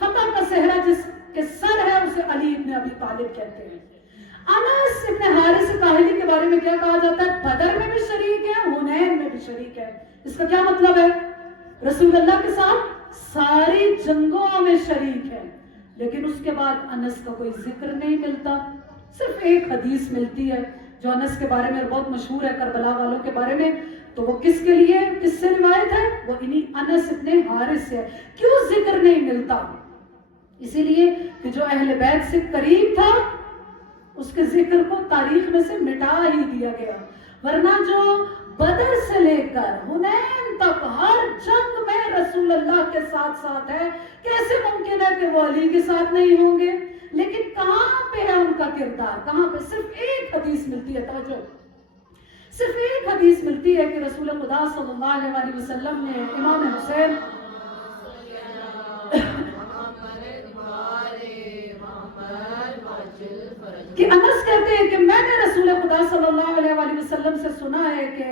فتح کا صحرا جس کے سر ہے اسے علی ابن ابی طالب کہتے ہیں. انس ابن حارث کاہلی کے بارے میں کیا کہا جاتا ہے؟ بدر میں بھی شریک ہے، حنین میں بھی شریک ہے. اس کا کیا مطلب ہے؟ رسول اللہ کے ساتھ ساری جنگوں میں شریک ہے. لیکن اس کے بعد انس کا کوئی ذکر نہیں ملتا. صرف ایک حدیث ملتی ہے جو انس کے بارے میں بہت مشہور ہے، کربلا والوں کے بارے میں. تو وہ کس کے لیے، کس سے روایت ہے؟ وہ انہی انس ابن حارث سے. کیوں ذکر نہیں ملتا؟ اسی لیے کہ جو اہل بیت سے قریب تھا اس کے ذکر کو تاریخ میں سے مٹا ہی دیا گیا. ورنہ جو بدر سے لے کر حنین تک ہر جنگ میں رسول اللہ کے ساتھ ساتھ ہے، کیسے ممکن ہے کہ وہ علی کے ساتھ نہیں ہوں گے؟ لیکن کہاں پہ ہے ان کا کردار؟ کہاں پہ؟ صرف ایک حدیث ملتی ہے. توجہ، صرف ایک حدیث ملتی ہے کہ رسول خدا صلی اللہ علیہ وسلم نے امام حسین کہ انس کہتے ہیں کہ میں نے رسول خدا صلی اللہ علیہ وسلم سے سنا ہے کہ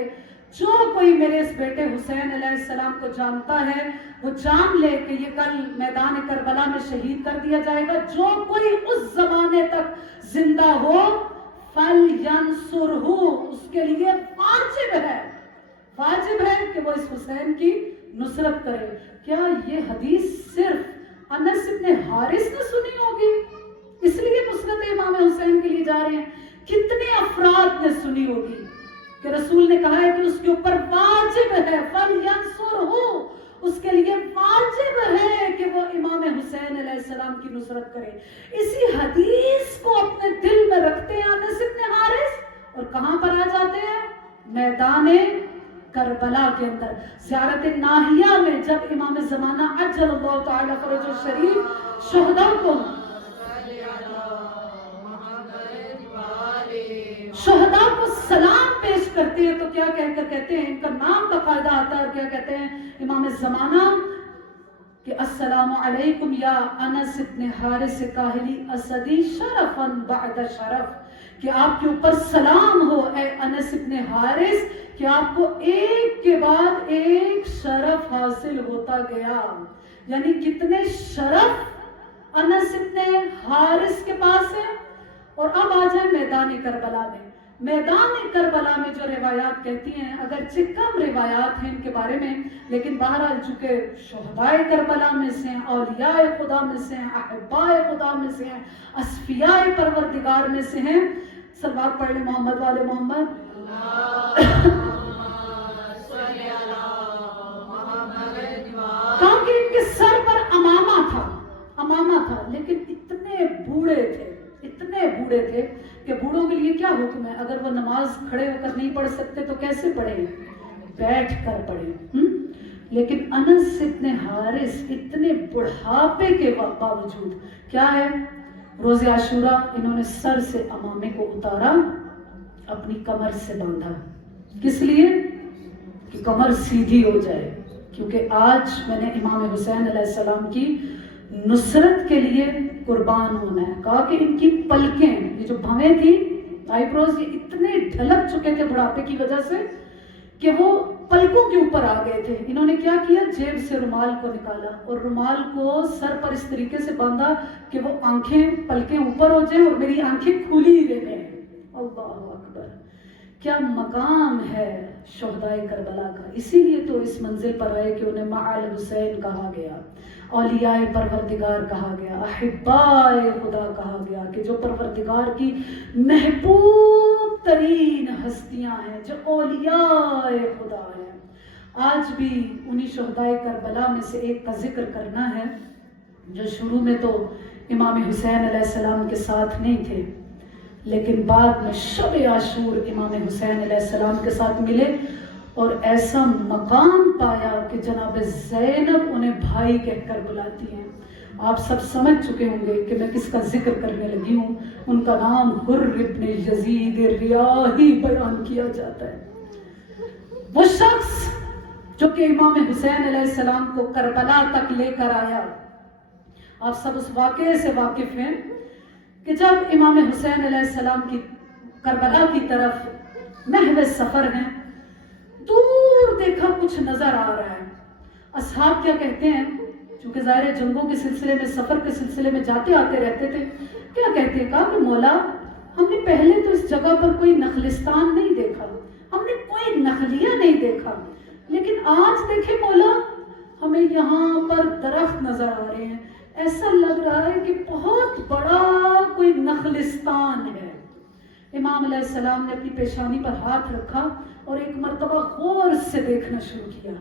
جو کوئی میرے اس بیٹے حسین علیہ السلام کو جانتا ہے وہ جان لے کہ یہ کل میدان کربلا میں شہید کر دیا جائے گا. جو کوئی اس زمانے تک زندہ ہو فَلْيَنْصُرْهُ، اس کے لیے واجب ہے کہ وہ اس حسین کی نصرت کرے. کیا یہ حدیث صرف انس ابن حارث نے سنی ہوگی اس لیے نصرت امام حسین کے لیے جا رہے ہیں؟ کتنے افراد نے سنی ہوگی کہ رسول نے کہا ہے کہ اس کے اوپر واجب ہے، فَلْيَنْصُرْهُ، اس کے لیے واجب ہے کہ وہ امام حسین علیہ السلام کی نصرت کرے. اسی حدیث کو اپنے دل میں رکھتے ہیں انس ابن حارث، اور کہاں پر آ جاتے ہیں؟ میدان کربلا کے اندر. زیارت ناہیہ میں جب امام زمانہ عجل اللہ تعالی فرجہ شریف شہداء کو سلام پیش کرتے ہیں تو کیا کہہ کر کہتے ہیں، ان کا نام باقاعدہ آتا ہے اور کیا کہتے ہیں امام زمانہ کہ السلام علیکم یا انس ابن حارث کاہلی اسدی شرفا بعد شرف، کہ آپ کے اوپر سلام ہو اے انس ابن حارث کہ آپ کو ایک کے بعد ایک شرف حاصل ہوتا گیا. یعنی کتنے شرف انس ابن حارث کے پاس ہے. اور اب آ جائیں میدان کربلا میں. میدان کربلا میں جو روایات کہتی ہیں، اگرچہ کم روایات ہیں ان کے بارے میں، لیکن بہرحال چونکہ شہدائے کربلا میں سے ہیں، اولیاء خدا میں سے ہیں، احباء خدا میں سے ہیں، اصفیاء پروردگار میں سے ہیں. صلوات پڑھ لیں محمد والے محمد. کیونکہ ان کے سر پر امامہ تھا لیکن اتنے بوڑھے تھے کہ بوڑھوں کے لیے کیا حکم ہے، اگر وہ نماز کھڑے ہو کر نہیں پڑھ سکتے تو کیسے پڑھیں؟ بیٹھ کر پڑھیں. لیکن انس ابن حارث اتنے بڑھاپے کے باوجود کیا ہے، روز عاشورہ انہوں نے سر سے امامے کو اتارا، اپنی کمر سے باندھا. کس لیے؟ کہ کمر سیدھی ہو جائے. کیونکہ آج میں نے امام حسین علیہ السلام کی نصرت کے لیے قربان ہونا ہے. کہا کہ ان کی پلکیں، یہ جو بھویں تھی آئی بروز، یہ اتنے ڈھلک چکے تھے بڑھاپے کی وجہ سے کہ وہ پلکوں کے اوپر آ گئے تھے. انہوں نے کیا کیا، جیب سے رومال کو نکالا اور رومال کو سر پر اس طریقے سے باندھا کہ وہ پلکیں اوپر ہو جائیں اور میری آنکھیں کھلی رہیں. اللہ اکبر، کیا مقام ہے شہدائے کربلا کا. اسی لیے تو اس منزل پر آئے کہ انہیں معال حسین کہا گیا، اولیاء پروردگار کہا گیا، احباء خدا کہا گیا، کہ جو پروردگار کی محبوب ترین ہستیاں ہیں، جو اولیاء خدا ہیں. آج بھی انہی شہدائے کربلا میں سے ایک کا ذکر کرنا ہے جو شروع میں تو امام حسین علیہ السلام کے ساتھ نہیں تھے، لیکن بعد میں شب عاشور امام حسین علیہ السلام کے ساتھ ملے اور ایسا مقام پایا کہ جناب زینب انہیں بھائی کہہ کر بلاتی ہیں. آپ سب سمجھ چکے ہوں گے کہ میں کس کا ذکر کرنے لگی ہوں. ان کا نام حر ابن یزید ریاحی بیان کیا جاتا ہے. وہ شخص جو کہ امام حسین علیہ السلام کو کربلا تک لے کر آیا. آپ سب اس واقعے سے واقف ہیں کہ جب امام حسین علیہ السلام کی کربلا کی طرف محو سفر ہیں، دور دیکھا کچھ نظر آ رہا ہے. اصحاب کیا کہتے ہیں، چونکہ ظاہر جنگوں کے سلسلے میں، سفر کے سلسلے میں جاتے آتے رہتے تھے، کیا کہتے ہیں، کہا کہ مولا ہم نے پہلے تو اس جگہ پر کوئی نخلستان نہیں دیکھا، ہم نے کوئی نخلیہ نہیں دیکھا، لیکن آج دیکھیں مولا ہمیں یہاں پر درخت نظر آ رہے ہیں، ایسا لگ رہا ہے کہ بہت بڑا کوئی نخلستان ہے. امام علیہ السلام نے اپنی پیشانی پر ہاتھ رکھا اور ایک مرتبہ غور سے دیکھنا شروع کیا.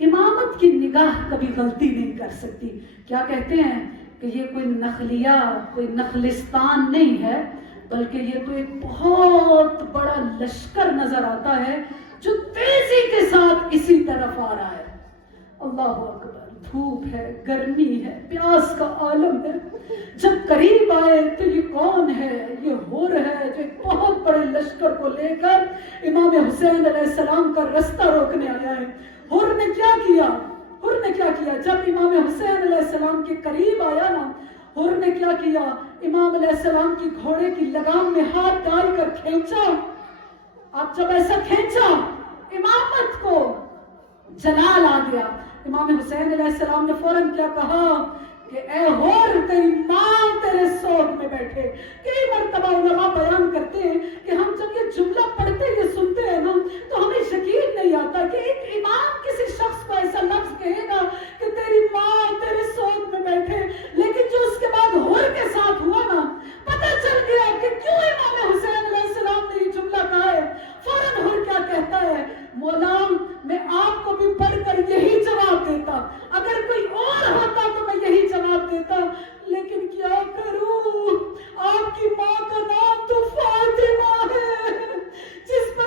امامت کی نگاہ کبھی غلطی نہیں کر سکتی. کیا کہتے ہیں کہ یہ کوئی نخلیہ، کوئی نخلستان نہیں ہے، بلکہ یہ تو ایک بہت بڑا لشکر نظر آتا ہے جو تیزی کے ساتھ اسی طرف آ رہا ہے. اللہ اکبر، دھوپ ہے، گرمی ہے، پیاس کا عالم ہے. جب قریب آئے تو یہ کون ہے؟ یہ حر ہے جو ایک بہت بڑے لشکر کو لے کر امام حسین علیہ السلام کا رستہ روکنے آیا ہے. حر نے کیا کیا؟ جب امام حسین علیہ السلام کے قریب آیا نا، حر نے کیا کیا؟ امام علیہ السلام کی گھوڑے کی لگام میں ہاتھ ڈال کر کھینچا. اب جب ایسا کھینچا، امامت کو جلال آ گیا. امام حسین علیہ السلام نے فوراً کیا کہا کہ اے حر، تیری ماں تیرے سوگ میں بیٹھے. کئی مرتبہ علماء بیان کرتے ہیں کہ ہم جب یہ جملہ پڑھتے یہ سنتے ہیں نا تو ہمیں یقین نہیں آتا کہ ایک امام کسی شخص کو ایسا لفظ کہے گا کہ تیری ماں تیرے سوگ میں بیٹھے. لیکن جو اس کے بعد حر کے ساتھ ہوا نا، پتہ چل گیا کہ کیوں امام حسین علیہ السلام نے یہ جملہ کہا ہے. فوراً حر کیا کہتا ہے، مولا میں آپ کو بھی پڑھ کر یہی جواب دیتا، اگر کوئی اور ہوتا تو میں یہی جواب دیتا، لیکن کیا کروں، آپ کی ماں کا نام تو فاطمہ ہے جس پر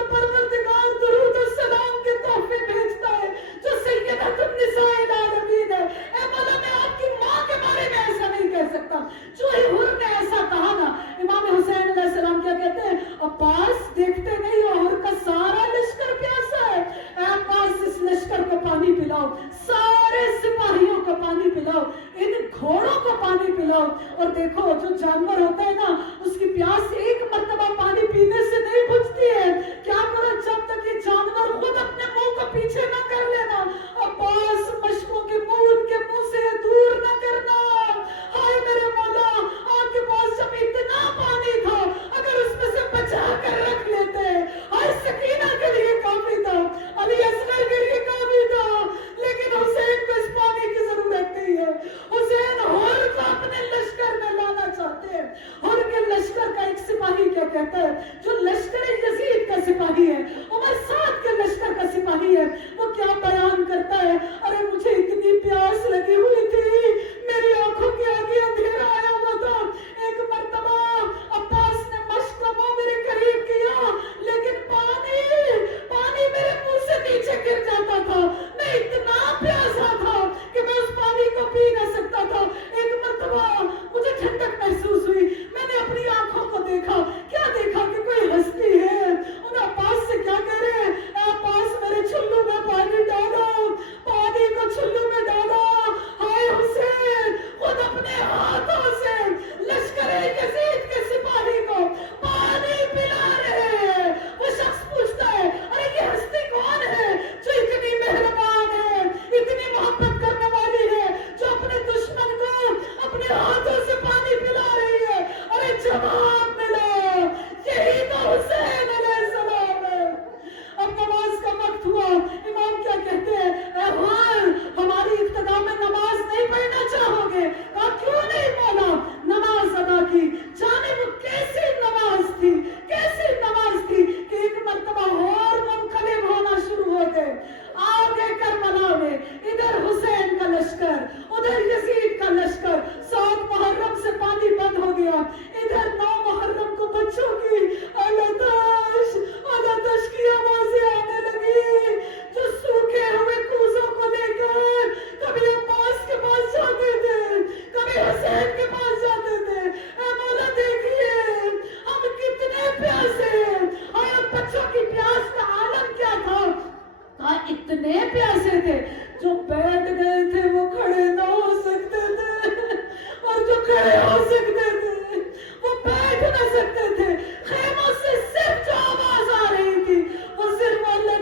ایسے تھے جو بیٹھ گئے تھے وہ کھڑے نہ ہو سکتے تھے، اور جو کھڑے ہو سکتے تھے وہ بیٹھ نہ سکتے تھے. خیموں سے صرف جو آواز آ رہی تھی وہ صرف اللہ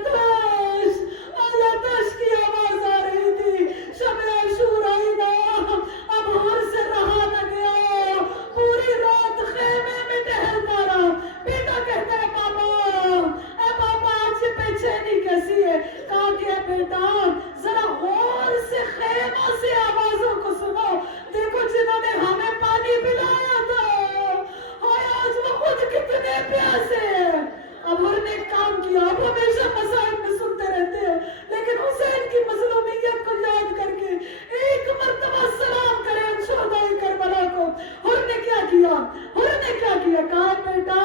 تش کی آواز آ رہی تھی. شب عاشور آئی نا، اب ہر سے رہا نہ گیا، پوری رات خیمے میں ٹہلتا رہا. بیٹا کہتا ہے پاپا آج یہ بے چینی کیسی ہے؟ کہا کہ بیٹا ذرا غور سے خیموں سے آوازوں کو سنو، دیکھو جنہوں نے ہمیں پانی پلایا تھا آج وہ خود کتنے پیاسے ہیں. اب ہر نے کام کیا. اب ہمیشہ مصائب میں سنتے رہتے ہیں، لیکن حسین کی مظلومیت کو یاد کر کے ایک مرتبہ سلام کرے ان شہداء کربلا کو. ہر نے کیا کیا؟ کہا بیٹا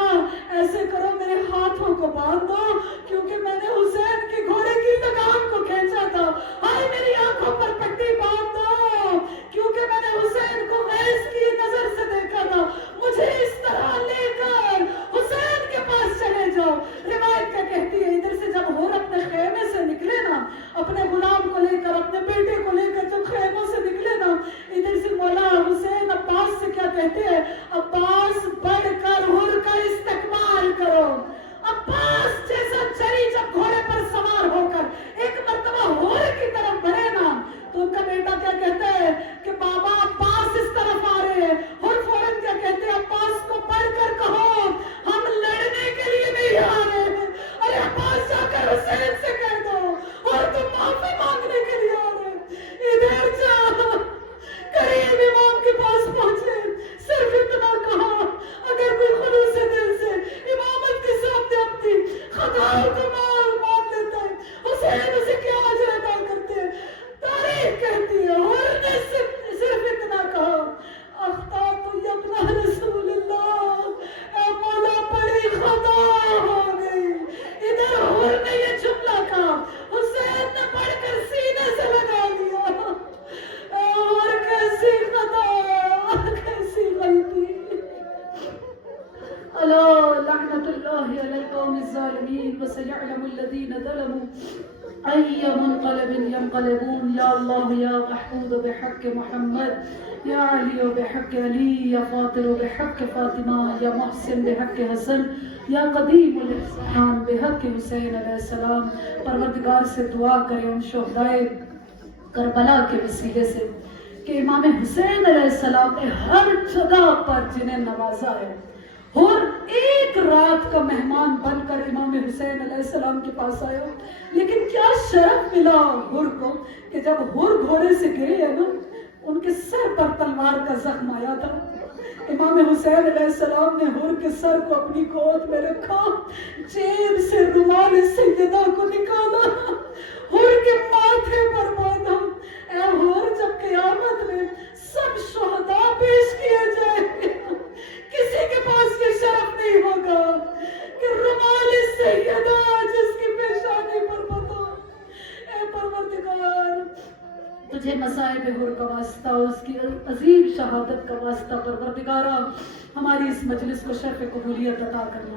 ایسے کرو، میرے ہاتھوں کو باندھ دو، کیونکہ میں نے حسین کے گھوڑے کی لگام کو کھینچا تھا. ہائے میری آنکھوں پر پٹی باندھ دو، کیونکہ میں نے حسین کو غیظ کی نظر سے دیکھا تھا. مجھے اس طرح لے کر حسین کے پاس چلے جاؤ. روایت کیا کہتی ہے، ادھر سے جب ہور اپنے خیمے سے نکلے نا، اپنے غلام کو لے کر، اپنے بیٹے کو لے کر جب خیموں سے نکلے نا، ادھر سے مولا حسین عباس سے کیا کہتے ہیں، عباس بڑھ کر ہور کا استقبال کرو. عباس جیسا چری جب گھوڑے پر سوار ہو کر ایک مرتبہ ہور کی طرف بڑھے نا، تو ان کا بیٹا کیا کہتا ہے کہ بابا عباس اس طرف آ رہے ہیں. اور فوراً کیا کہتے ہیں، عباس کو پڑھ کر کہو ہم لڑنے کے لیے نہیں آ رہے ہیں. ارے عباس جا کر حسین سے کہہ دو، اور تم معافی مانگنے کے لیے آ رہے ہیں. ادھر جا قریب امام کے پاس پہنچے، صرف اتنا کہا، اگر کوئی خلوص دل سے امامت کے سامنے اپنی خطاؤں کو مان لیتا ہے، حسین اسے کیا اجر ادا کرتے ہیں. تاریخ کہتی ہے اور نے صرف اتنا کہا، اخطأت یبن رسول اللہ، اے مولا بڑی خطا ہو گئی. ادھر ہور نے یہ جملہ کہا، حسین نے پڑھ کر سینے سے لگا لیا. اور کیسی خطا، کیسی غلطی. الا لعنت اللہ علی القوم الظالمین وسيعلم الذین ظلموا أي منقلب ينقلبون. یا اللہ یا محمود بحق محمد، یا علی بحق علی، یا فاطر بحق فاطمہ، یا محسن بحق حسن، یا قدیم الاحسان بحق حسین علیہ السلام. پروردگار سے دعا کریں ان شہدائے کربلا کے وسیلے سے کہ امام حسین علیہ السلام نے ہر جگہ پر جنہیں نوازا ہے، اور ایک رات کا مہمان بن کر امام حسین علیہ السلام کے پاس آیا. لیکن کیا شرف ملا ہر کو کہ جب ہر گھوڑے سے گرے ہیں نا، ان کے سر پر تلوار کا زخم آیا تھا. امام حسین علیہ السلام نے ہر کے سر کو اپنی گود میں رکھا، جیب سے رومال سیدہ کو نکالا، ہر کے ماتھے پر باندھا. اے ہر جب قیامت میں سب شہداء پیش کیے جائیں گے، کسی کے پاس یہ شرف نہیں ہوگا کہ رومال سیدہ جس کی پیشانی پر بتا. اے پروردگار تجھے مصائب ہر کا واسطہ، اس کی عظیم شہادت کا واسطہ پروردگارا ہماری اس مجلس کو شرف قبولیت عطا کرنا،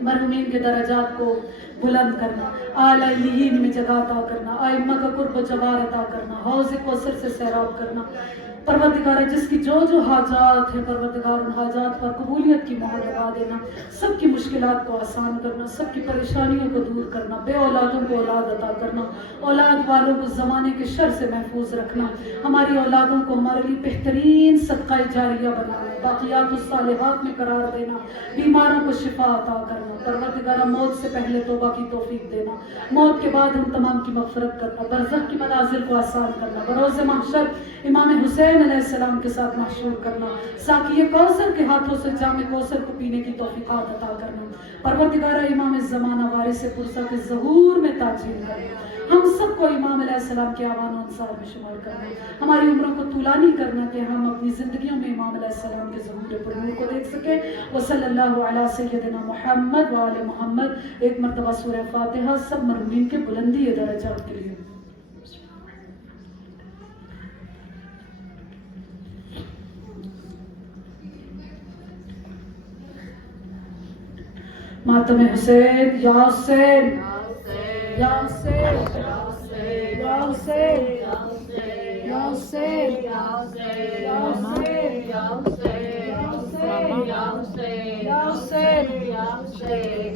مرحومین کے درجات کو بلند کرنا، اعلی علیین میں جگہ عطا کرنا، ائمہ کا قرب و جوار عطا کرنا، حوض کوثر سے سیراب کرنا. پروردگار جس کی جو حاجات ہیں پروردگار ان حاجات پر قبولیت کی مہر لگا دینا، سب کی مشکلات کو آسان کرنا، سب کی پریشانیوں کو دور کرنا، بے اولادوں کو اولاد عطا کرنا، اولاد والوں کو زمانے کے شر سے محفوظ رکھنا، ہماری اولادوں کو ہمارے لیے بہترین صدقہ جاریہ بنانا، باقیات الصالحات میں قرار دینا، بیماروں کو شفا عطا کرنا. پروردگار موت سے پہلے توبہ کی توفیق دینا، موت کے بعد ہم تمام کی مغفرت کرنا، برزخ کی منازل کو آسان کرنا، بروز محشر امام حسین علیہ السلام کے ساتھ محشور کرنا، ساقی کوثر کے ہاتھوں سے جام کوثر کو پینے کی توفیقات عطا کرنا. پروردگار امام الزمانہ وارث پرسہ کے ظہور میں تاجیل کرنا، ہم سب کو امام علیہ السلام کے آوان و انصار میں شمار کرنا، ہماری عمروں کو طولانی کرنا کہ ہم اپنی زندگیوں میں امام علیہ السلام کے ظہور پر نور کو دیکھ سکیں. وصلی اللہ علی سیدنا محمد وآل محمد. ایک مرتبہ سورہ فاتحہ سب مرحومین کے بلندی درجات کے لیے. ماتم حسین یا حسین یا حسین یا حسین یا حسین یا حسین یا حسین یا حسین یا حسین یا حسین یا حسین یا حسین